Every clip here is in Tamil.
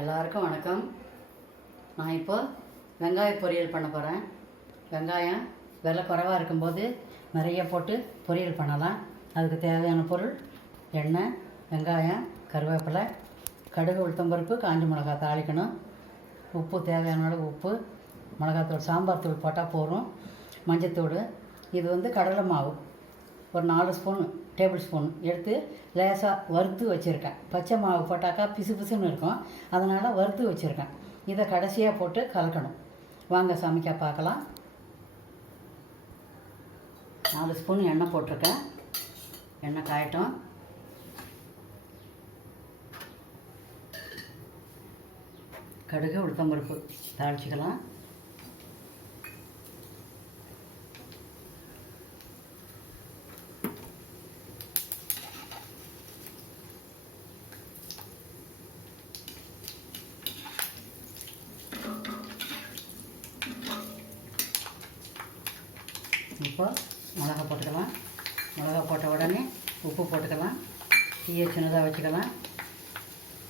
எல்லாருக்கும் வணக்கம். நான் இப்போ வெங்காய பொரியல் பண்ண போகிறேன் வெங்காயம் விலை குறைவாக இருக்கும்போது நிறைய போட்டு பொரியல் பண்ணலாம். அதுக்கு தேவையான பொருள் எண்ணெய் வெங்காயம் கருவேப்பிலை கடுகு உளுத்தம்பருப்பு காஞ்சி மிளகாய் தாளிக்கணும். உப்பு தேவையான அளவு உப்பு மிளகாத்தூள் சாம்பார் தூள் போட்டால் போதும். மஞ்சத்தூள் இது வந்து கடலை மாவு. ஒரு நாலு ஸ்பூன். டேபிள் ஸ்பூன் எடுத்து லேசாக வறுத்து வச்சுருக்கேன். பச்சை மாவு போட்டாக்கா பிசு பிசுன்னு இருக்கும். அதனால் வறுத்து வச்சுருக்கேன். இதை கடைசியாக போட்டு கலக்கணும். வாங்க சமைக்க பார்க்கலாம். நாலு ஸ்பூன் எண்ணெய் போட்டிருக்கேன். எண்ணெய் காயட்டும். கடுகு உளுத்தம்பருப்பு தாளிச்சிக்கலாம். இப்போ மிளகா போட்டுக்கலாம். மிளகா போட்ட உடனே உப்பு போட்டுக்கலாம். தீயை சின்னதாக வச்சுக்கலாம்.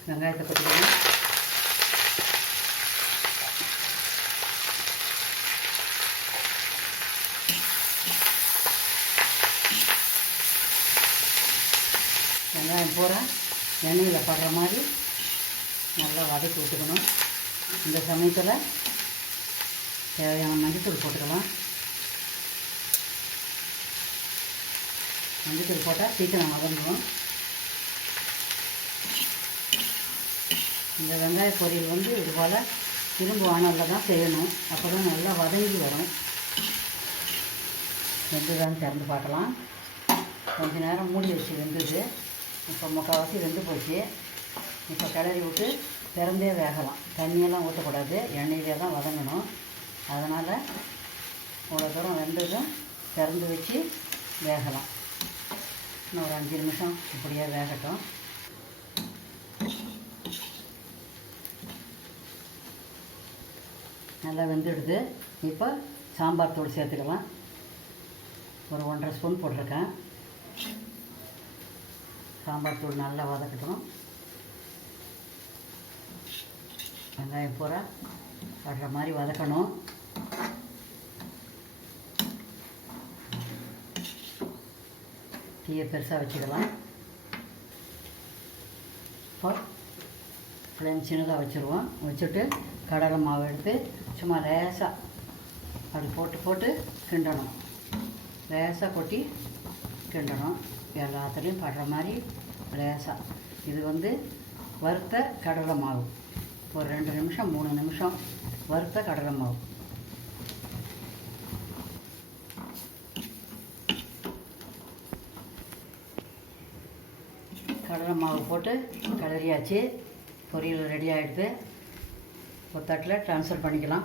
வெங்காயத்தை போட்டுக்கலாம். வெங்காயம் பூரா எண்ணெயில் படுற மாதிரி நல்லா வதக்கி விட்டுக்கணும். இந்த சமயத்தில் தேவையான மஞ்சத்தூள் போட்டுக்கலாம். மஞ்சத்தூள் போட்டால் சீக்கிரம் வதங்கும் இந்த வெங்காய பொரியல் வந்து இதுபோல் இரும்பு வானலில் தான் செய்யணும். அப்போ தான் நல்லா வதங்கி வரும். வெந்துதான் திறந்து பார்க்கலாம். கொஞ்ச நேரம் மூடி வச்சு வெந்தது. இப்போ முக்கால்வாசி வெந்து போச்சு. இப்போ கிளறி விட்டு திறந்தே வேகலாம். தண்ணியெல்லாம் ஊற்றக்கூடாது. எண்ணெயிலே தான் வதங்கணும். அதனால் இவ்வளோ தூரம் வெந்ததும் திறந்து வச்சு வேகலாம். இன்னும் ஒரு அஞ்சு நிமிஷம் இப்படியே வேகட்டும். நல்லா வெந்துடுது. இப்போ சாம்பார் தூள் சேர்த்துக்கலாம். ஒரு ஒன்றரை ஸ்பூன் போட்டிருக்கேன். சாம்பார் தூள் நல்லா வதக்கட்டும். வெங்காயம் பூரா படுற மாதிரி வதக்கணும். தீயை பெருசாக வச்சுக்கலாம். இப்போ ஃப்ளேம் சின்னதாக வச்சுருவோம். வச்சுட்டு கடலை மாவு எடுத்து சும்மா லேசாக அப்படி போட்டு போட்டு கிண்டணும். லேசாக கொட்டி கிண்டணும். எல்லாத்துலேயும் படுற மாதிரி லேசாக இது வந்து வறுத்த கடலை மாவு. ஒரு ரெண்டு நிமிஷம் மூணு நிமிஷம் வறுத்த கடலை மாவு. கடலை மாவு போட்டு கிளறியாச்சு பொரியல் ரெடி ஆகிடுது ஒரு தட்டில் ட்ரான்ஸ்ஃபர் பண்ணிக்கலாம்.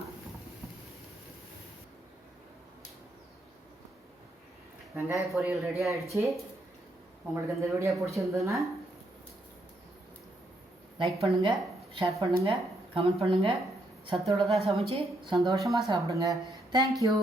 வெங்காய பொரியல் ரெடி ஆகிடுச்சு உங்களுக்கு இந்த வீடியோ பிடிச்சிருந்ததுன்னா லைக் பண்ணுங்கள் ஷேர் பண்ணுங்கள் கமெண்ட் பண்ணுங்கள் சத்துள்ளதாக சமைச்சு சந்தோஷமாக சாப்பிடுங்க. தேங்க்யூ